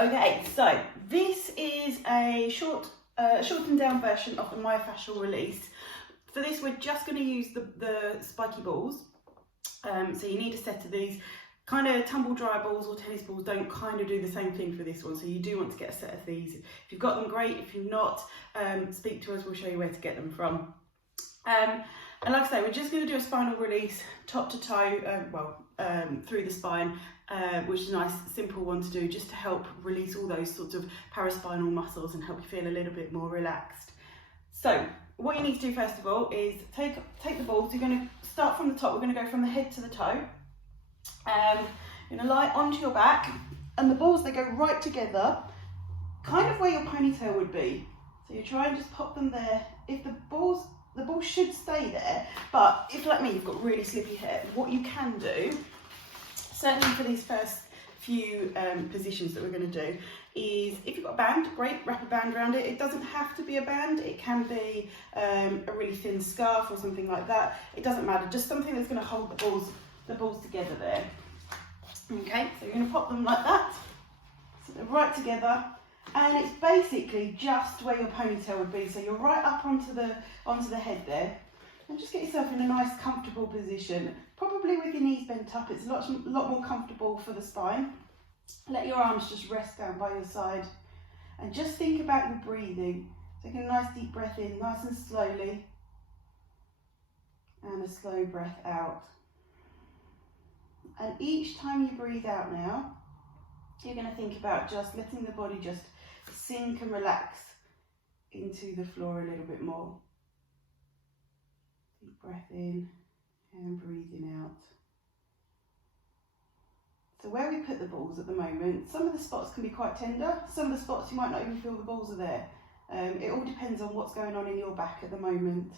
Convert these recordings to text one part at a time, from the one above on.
Okay, so this is a shortened down version of the myofascial release. For this, we're just going to use the spiky balls. So you need a set of these. Kind of tumble dry balls or tennis balls don't kind of do the same thing for this one, so you do want to get a set of these. If you've got them, great. If you've not, speak to us, we'll show you where to get them from. And like I say, we're just going to do a spinal release top to toe, through the spine, which is a nice simple one to do just to help release all those sorts of paraspinal muscles and help you feel a little bit more relaxed. So what you need to do first of all is take the balls. You're going to start from the top. We're going to go from the head to the toe. You're going to lie onto your back, and the balls, they go right together, kind of where your ponytail would be. So you try and just pop them there. If the balls should stay there, but if, like me, you've got really slippy hair, what you can do, certainly for these first few positions that we're going to do, is if you've got a band, great, wrap a band around it. It doesn't have to be a band, it can be a really thin scarf or something like that. It doesn't matter, just something that's going to hold the balls together there. Okay, so you're going to pop them like that, so they're right together, and it's basically just where your ponytail would be. So you're right up onto the head there, and just get yourself in a nice comfortable position, probably with your knees bent up. It's a lot more comfortable for the spine. Let your arms just rest down by your side, and just think about your breathing. Take a nice deep breath in, nice and slowly, and a slow breath out. And each time you breathe out now, you're going to think about just letting the body just sink and relax into the floor a little bit more. Deep breath in and breathing out. So where we put the balls at the moment, some of the spots can be quite tender, some of the spots you might not even feel the balls are there. It all depends on what's going on in your back at the moment.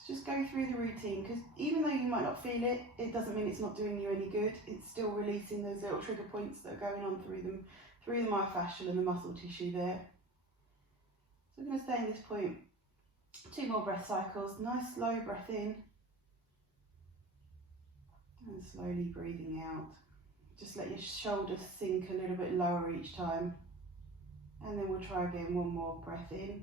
So just go through the routine, because even though you might not feel it, it doesn't mean it's not doing you any good. It's still releasing those little trigger points that are going on through the myofascial and the muscle tissue there. So we're going to stay in this point 2 more breath cycles. Nice slow breath in and slowly breathing out. Just let your shoulders sink a little bit lower each time, and then we'll try again. 1 more breath in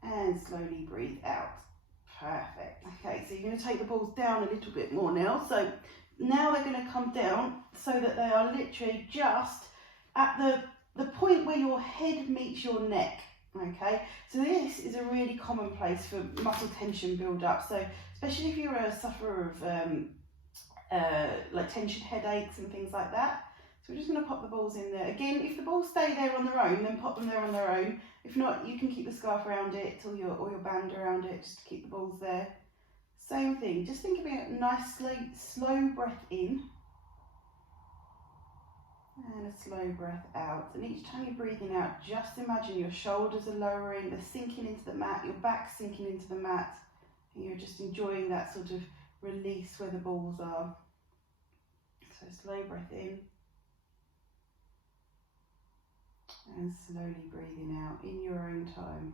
and slowly breathe out. Perfect. Okay, so you're going to take the balls down a little bit more now. So now they're going to come down so that they are literally just at the point where your head meets your neck. Okay, so this is a really common place for muscle tension build up. So especially if you're a sufferer of like tension headaches and things like that. So we're just going to pop the balls in there. Again, if the balls stay there on their own, then pop them there on their own. If not, you can keep the scarf around it or your band around it just to keep the balls there. Same thing, just think about a nice slow breath in and a slow breath out. And each time you're breathing out, just imagine your shoulders are lowering, they're sinking into the mat, your back sinking into the mat, and you're just enjoying that sort of release where the balls are. So slow breath in and slowly breathing out in your own time.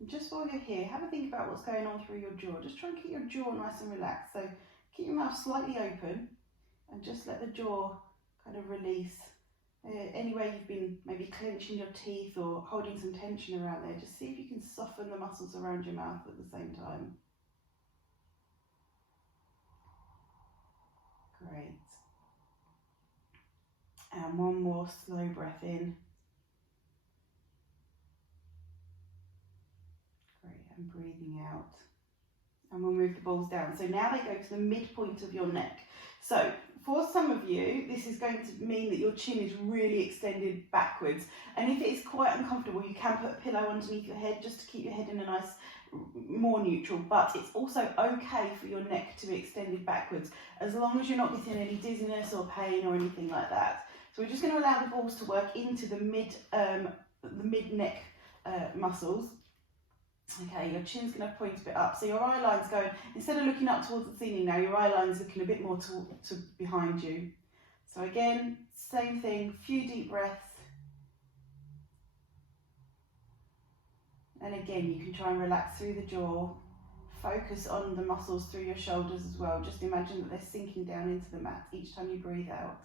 And just while you're here, have a think about what's going on through your jaw. Just try and keep your jaw nice and relaxed. So keep your mouth slightly open and just let the jaw kind of release. Anywhere you've been maybe clenching your teeth or holding some tension around there, just see if you can soften the muscles around your mouth at the same time. Great. And 1 more slow breath in. Great, and breathing out. And we'll move the balls down. So now they go to the midpoint of your neck. So for some of you, this is going to mean that your chin is really extended backwards. And if it is quite uncomfortable, you can put a pillow underneath your head just to keep your head in a nice, more neutral. But it's also okay for your neck to be extended backwards, as long as you're not getting any dizziness or pain or anything like that. So we're just going to allow the balls to work into the mid-neck muscles. Okay, your chin's going to point a bit up, so your eye line's going, instead of looking up towards the ceiling now, your eye line's looking a bit more to behind you. So again, same thing, few deep breaths. And again, you can try and relax through the jaw, focus on the muscles through your shoulders as well. Just imagine that they're sinking down into the mat each time you breathe out.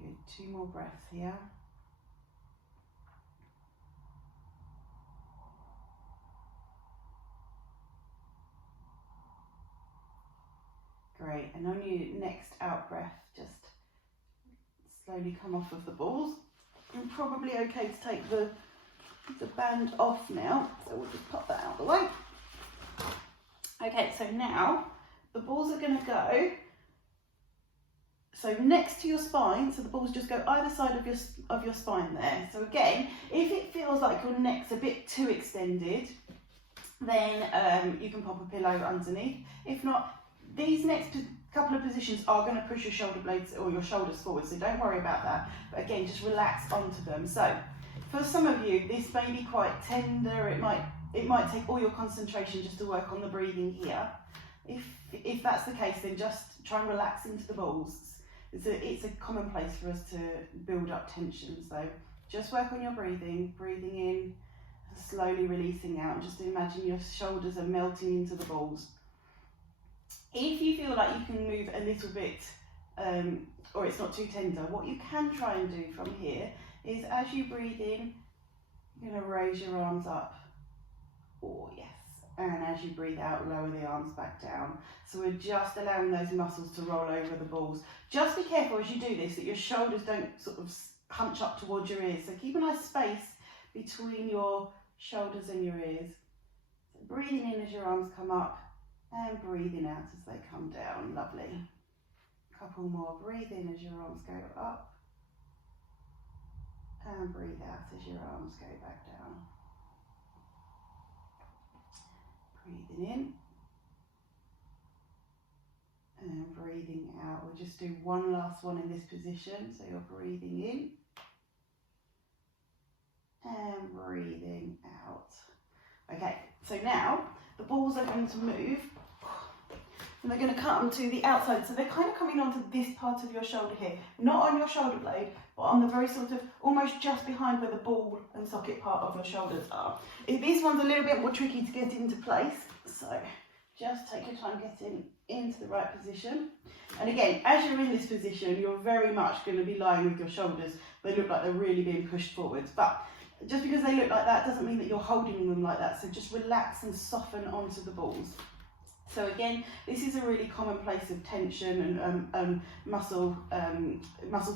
Good, 2 more breaths here. Great, and on your next out breath, just slowly come off of the balls. And probably okay to take the band off now, so we'll just pop that out of the way. Okay, so now the balls are going to go so next to your spine, so the balls just go either side of your spine there. So again, if it feels like your neck's a bit too extended, then you can pop a pillow underneath. If not, these next couple of positions are going to push your shoulder blades or your shoulders forward, so don't worry about that. But again, just relax onto them. So for some of you, this may be quite tender. It might take all your concentration just to work on the breathing here. If that's the case, then just try and relax into the balls. It's a common place for us to build up tension. So just work on your breathing in, slowly releasing out, and just imagine your shoulders are melting into the balls. If you feel like you can move a little bit, or it's not too tender, what you can try and do from here is, as you breathe in, you're going to raise your arms up. Oh yes. And as you breathe out, lower the arms back down. So we're just allowing those muscles to roll over the balls. Just be careful as you do this that your shoulders don't sort of hunch up towards your ears. So keep a nice space between your shoulders and your ears. So breathing in as your arms come up and breathing out as they come down. Lovely. A couple more. Breathe in as your arms go up and breathe out as your arms go back down. Breathing in and breathing out. We'll just do one last one in this position. So you're breathing in and breathing out. Okay, so now the balls are going to move and they're going to come to the outside. So they're kind of coming onto this part of your shoulder here, not on your shoulder blade, but on the very sort of almost just behind where the ball and socket part of your shoulders are. This one's a little bit more tricky to get into place, so just take your time getting into the right position. And again, as you're in this position, you're very much going to be lying with your shoulders. They look like they're really being pushed forwards, but just because they look like that doesn't mean that you're holding them like that. So just relax and soften onto the balls. So again, this is a really common place of tension and muscle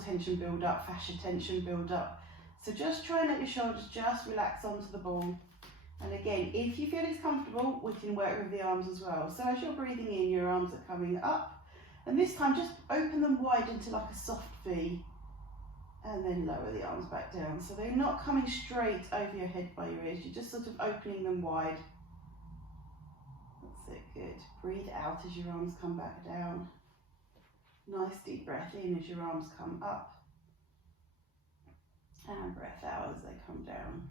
tension build up, fascia tension build up. So just try and let your shoulders just relax onto the ball. And again, if you feel it's comfortable, we can work with the arms as well. So as you're breathing in, your arms are coming up. And this time, just open them wide into like a soft V. And then lower the arms back down. So they're not coming straight over your head by your ears. You're just sort of opening them wide. That's it, good. Breathe out as your arms come back down. Nice deep breath in as your arms come up. And breath out as they come down.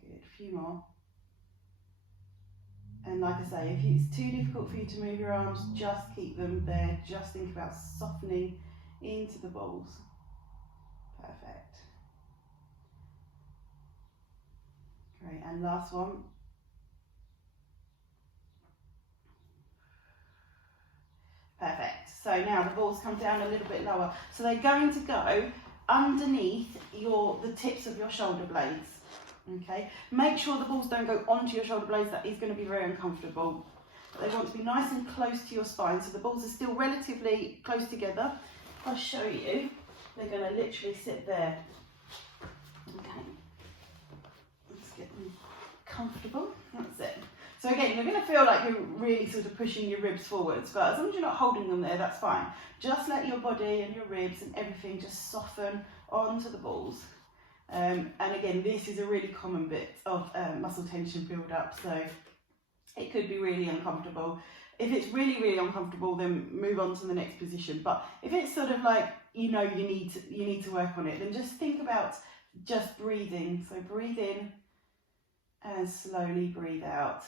Good, a few more. And like I say, if it's too difficult for you to move your arms, just keep them there. Just think about softening into the balls. Perfect. Great, and last one. Perfect. So now the balls come down a little bit lower. So they're going to go underneath the tips of your shoulder blades. Okay. Make sure the balls don't go onto your shoulder blades. That is going to be very uncomfortable. They want to be nice and close to your spine. So the balls are still relatively close together. I'll show you. They're going to literally sit there. Okay. Let's get them comfortable. That's it. So again, you're going to feel like you're really sort of pushing your ribs forwards, but as long as you're not holding them there, that's fine. Just let your body and your ribs and everything just soften onto the balls. And again, this is a really common bit of muscle tension build up, so it could be really uncomfortable. If it's really, really uncomfortable, then move on to the next position. But if it's sort of like, you know, you need to work on it, then just think about just breathing. So breathe in and slowly breathe out.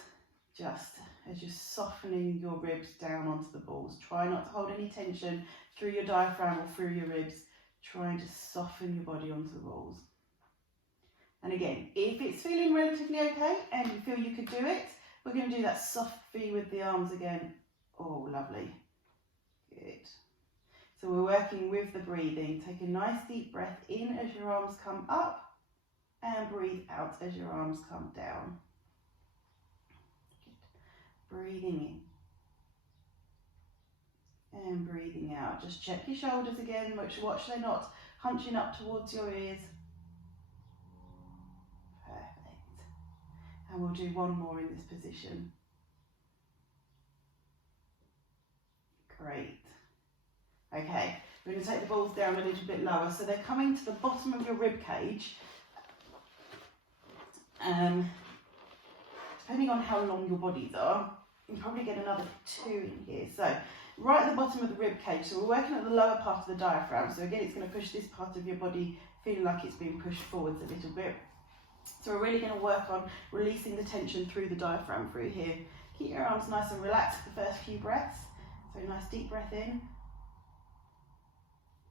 Just as you're softening your ribs down onto the balls. Try not to hold any tension through your diaphragm or through your ribs. Trying to soften your body onto the balls. And again, if it's feeling relatively okay and you feel you could do it, we're going to do that soft V with the arms again. Oh, lovely. Good. So we're working with the breathing. Take a nice deep breath in as your arms come up and breathe out as your arms come down. Good. Breathing in and breathing out. Just check your shoulders again. Watch they're not hunching up towards your ears. Perfect. And we'll do one more in this position. Great. Okay, we're going to take the balls down a little bit lower. So they're coming to the bottom of your rib cage. Depending on how long your bodies are, you can probably get another 2 in here. So right at the bottom of the rib cage, so we're working at the lower part of the diaphragm. So again, it's going to push this part of your body, feeling like it's being pushed forwards a little bit. So we're really going to work on releasing the tension through the diaphragm through here. Keep your arms nice and relaxed for the first few breaths. So nice deep breath in.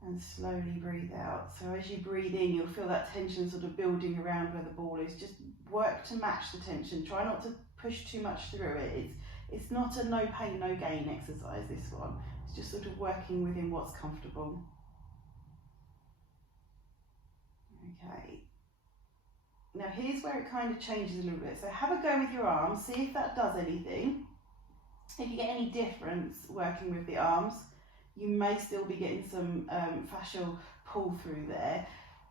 And slowly breathe out. So as you breathe in, you'll feel that tension sort of building around where the ball is. Just work to match the tension. Try not to push too much through it. It's not a no pain, no gain exercise, this one. It's just sort of working within what's comfortable. Okay. Now here's where it kind of changes a little bit. So have a go with your arms, see if that does anything. If you get any difference working with the arms, you may still be getting some fascial pull through there.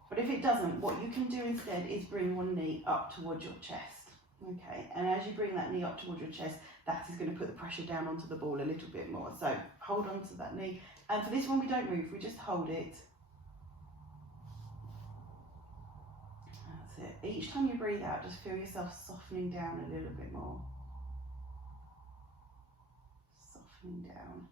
But if it doesn't, what you can do instead is bring one knee up towards your chest. Okay, and as you bring that knee up towards your chest, that is going to put the pressure down onto the ball a little bit more. So hold on to that knee. And for this one, we don't move, we just hold it. That's it. Each time you breathe out, just feel yourself softening down a little bit more. Softening down.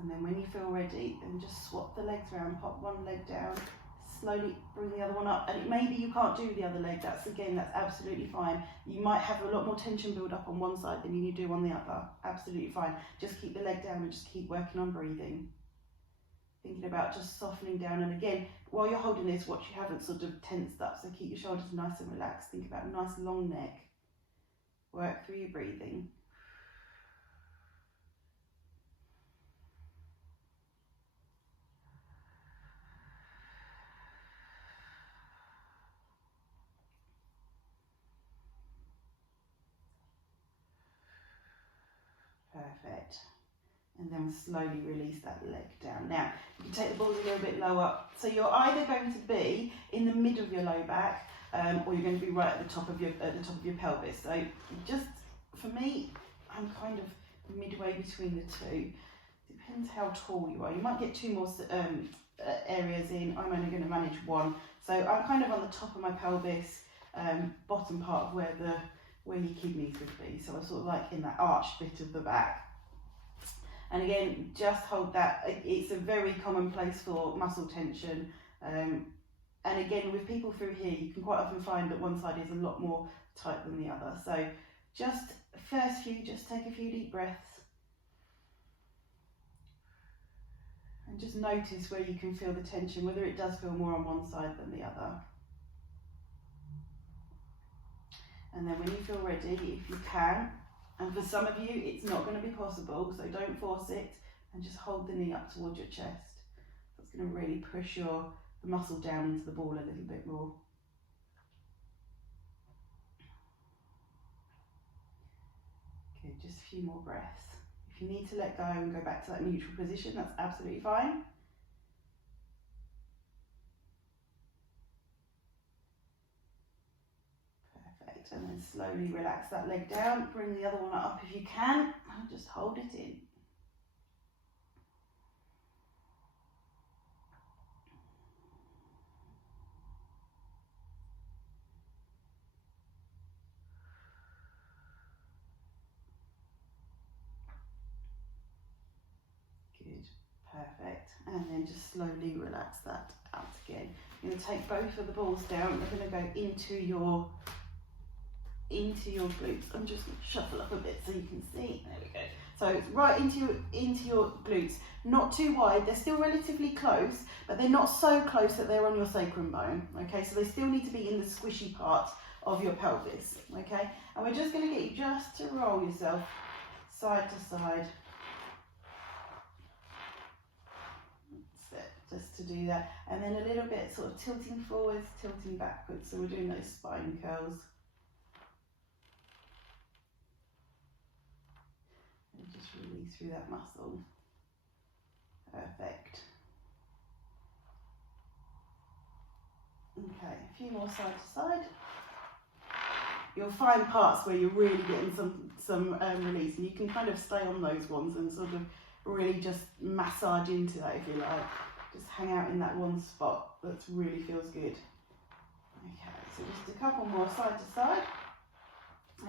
And then when you feel ready, then just swap the legs around, pop one leg down, slowly bring the other one up. And maybe you can't do the other leg, that's absolutely fine. You might have a lot more tension build up on one side than you do on the other, absolutely fine. Just keep the leg down and just keep working on breathing. Thinking about just softening down, and again, while you're holding this, watch you haven't sort of tensed up, so keep your shoulders nice and relaxed. Think about a nice long neck. Work through your breathing. Perfect. And then slowly release that leg down. Now, you can take the balls a little bit lower. So you're either going to be in the middle of your low back, or you're going to be right at the top of your pelvis. So just, for me, I'm kind of midway between the two. Depends how tall you are. You might get 2 more areas in. I'm only going to manage 1. So I'm kind of on the top of my pelvis, bottom part of where your kidneys would be. So I'm sort of like in that arched bit of the back. And again, just hold that. It's a very common place for muscle tension. And again, with people through here, you can quite often find that one side is a lot more tight than the other. So just just take a few deep breaths. And just notice where you can feel the tension, whether it does feel more on one side than the other. And then when you feel ready, if you can, and for some of you it's not going to be possible, so don't force it, and just hold the knee up towards your chest. That's going to really push the muscle down into the ball a little bit more. Good, just a few more breaths. If you need to let go and go back to that neutral position, that's absolutely fine. And then slowly relax that leg down, bring the other one up if you can, and just hold it in. Good. and then just slowly relax that out again. You're going to take both of the balls down. They're going to go into your glutes. I'm just going to shuffle up a bit so you can see. There we go. So it's right into your glutes. Not too wide. They're still relatively close, but they're not so close that they're on your sacrum bone. Okay, so they still need to be in the squishy part of your pelvis. Okay, and we're just going to get you just to roll yourself side to side. That's it, just to do that. And then a little bit sort of tilting forwards, tilting backwards. So we're doing those spine curls. And just release through that muscle. Perfect. Okay, a few more side to side. You'll find parts where you're really getting some release, and you can kind of stay on those ones and sort of really just massage into that if you like. Just hang out in that one spot. That really feels good. Okay, so just a couple more side to side.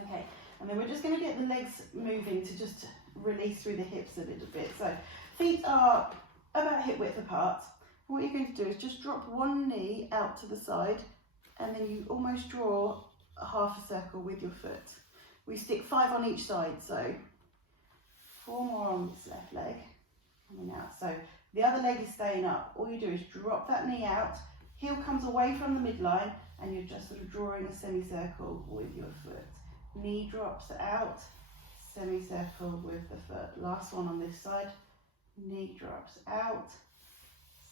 Okay, and then we're just going to get the legs moving to just release through the hips a little bit. So feet are about hip width apart. What you're going to do is just drop one knee out to the side, and then you almost draw a half a circle with your foot. We stick 5 on each side, so 4 more on this left leg, coming out. So the other leg is staying up. All you do is drop that knee out, heel comes away from the midline, and you're just sort of drawing a semicircle with your foot. Knee drops out, semicircle with the foot. Last one on this side, knee drops out,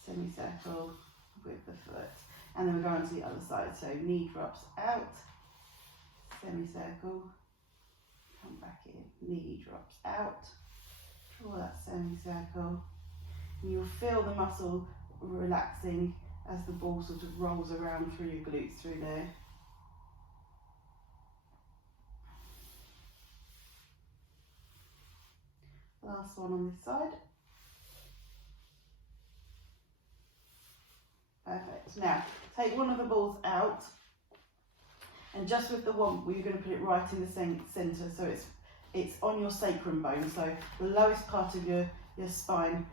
semicircle with the foot. And then we go on to the other side. So knee drops out, semicircle, come back in, knee drops out, draw that semicircle, and you'll feel the muscle relaxing as the ball sort of rolls around through your glutes through there. Last one on this side. Perfect. Now, take one of the balls out, and just with the one, we're going to put it right in the centre, so it's on your sacrum bone, so the lowest part of your spine,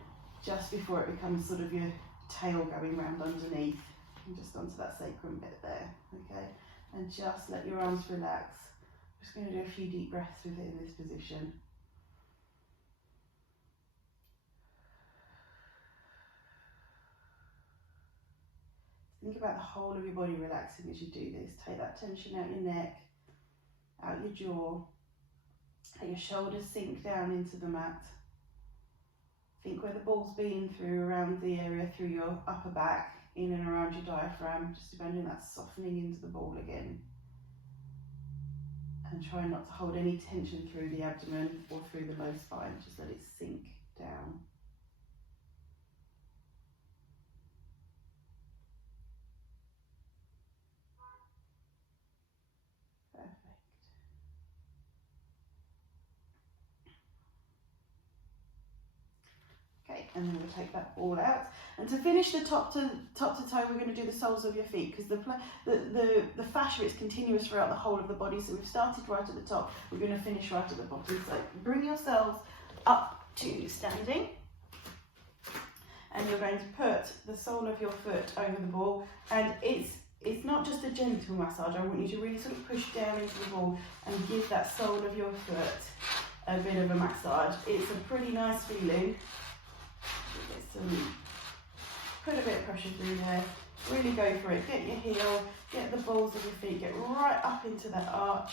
just before it becomes sort of your tail going round underneath, and just onto that sacrum bit there, okay? And just let your arms relax. I'm just going to do a few deep breaths with it in this position. Think about the whole of your body relaxing as you do this. Take that tension out your neck, out your jaw. Let your shoulders sink down into the mat. Think where the ball's been through around the area, through your upper back, in and around your diaphragm. Just imagine that softening into the ball again. And try not to hold any tension through the abdomen or through the low spine. Just let it sink down. Okay, and then we'll take that ball out. And to finish the top to toe, we're going to do the soles of your feet, because the fascia is continuous throughout the whole of the body. So we've started right at the top, we're going to finish right at the bottom. So bring yourselves up to standing, and you're going to put the sole of your foot over the ball. And it's not just a gentle massage. I want you to really sort of push down into the ball and give that sole of your foot a bit of a massage. It's a pretty nice feeling. Put a bit of pressure through there, really go for it. Get your heel, get the balls of your feet, get right up into that arch.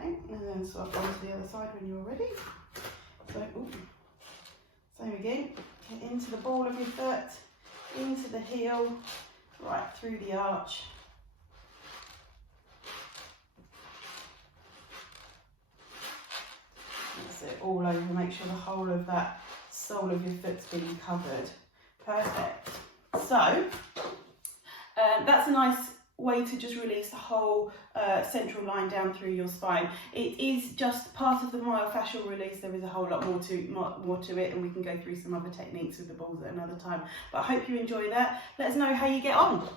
Okay, and then swap on to the other side when you're ready. So, same again, get into the ball of your foot, into the heel, right through the arch. All over, make sure the whole of that sole of your foot's been covered. Perfect. So that's a nice way to just release the whole central line down through your spine. It is just part of the myofascial release. There is a whole lot more to it, and we can go through some other techniques with the balls at another time. But I hope you enjoy that. Let us know how you get on.